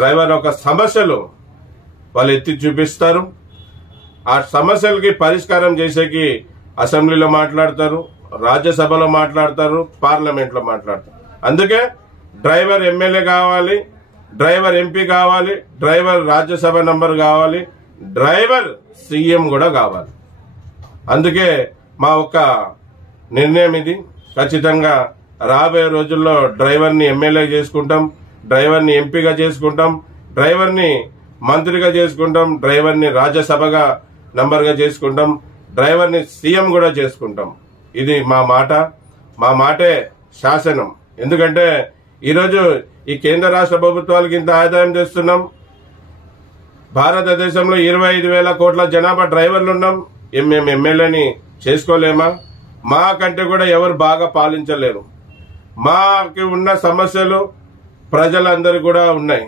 Driver ఒక సమస్యలు వాళ్ళు ఎత్తి చూపిస్తారు. ఆ సమస్యలకి పరిష్కారం చేసేకి అసెంబ్లీలో మాట్లాడతారు, రాజ్యసభలో మాట్లాడతారు, పార్లమెంట్లో మాట్లాడతారు. అందుకే డ్రైవర్ ఎమ్మెల్యే కావాలి, డ్రైవర్ ఎంపీ కావాలి, డ్రైవర్ రాజ్యసభ నంబర్ కావాలి, డ్రైవర్ సీఎం కూడా కావాలి. అందుకే మా ఒక్క నిర్ణయం ఇది. ఖచ్చితంగా రాబోయే రోజుల్లో డ్రైవర్ని ఎమ్మెల్యే చేసుకుంటాం, డ్రైవర్ని ఎంపీగా చేసుకుంటాం, డ్రైవర్ని మంత్రిగా చేసుకుంటాం, డ్రైవర్ని రాజ్యసభగా నంబర్గా చేసుకుంటాం, డ్రైవర్ని సీఎం కూడా చేసుకుంటాం. ఇది మా మాట, మా మాటే శాసనం. ఎందుకంటే ఈరోజు ఈ కేంద్ర రాష్ట్ర ప్రభుత్వాలకి ఇంత ఆదాయం చేస్తున్నాం. భారతదేశంలో 25,000 కోట్ల జనాభా డ్రైవర్లు ఉన్నాం. మేము ఎమ్మెల్యేని చేసుకోలేమా? మాకంటే కూడా ఎవరు బాగా పాలించలేరు. మాకు ఉన్న సమస్యలు ప్రజలందరూ కూడా ఉన్నాయి.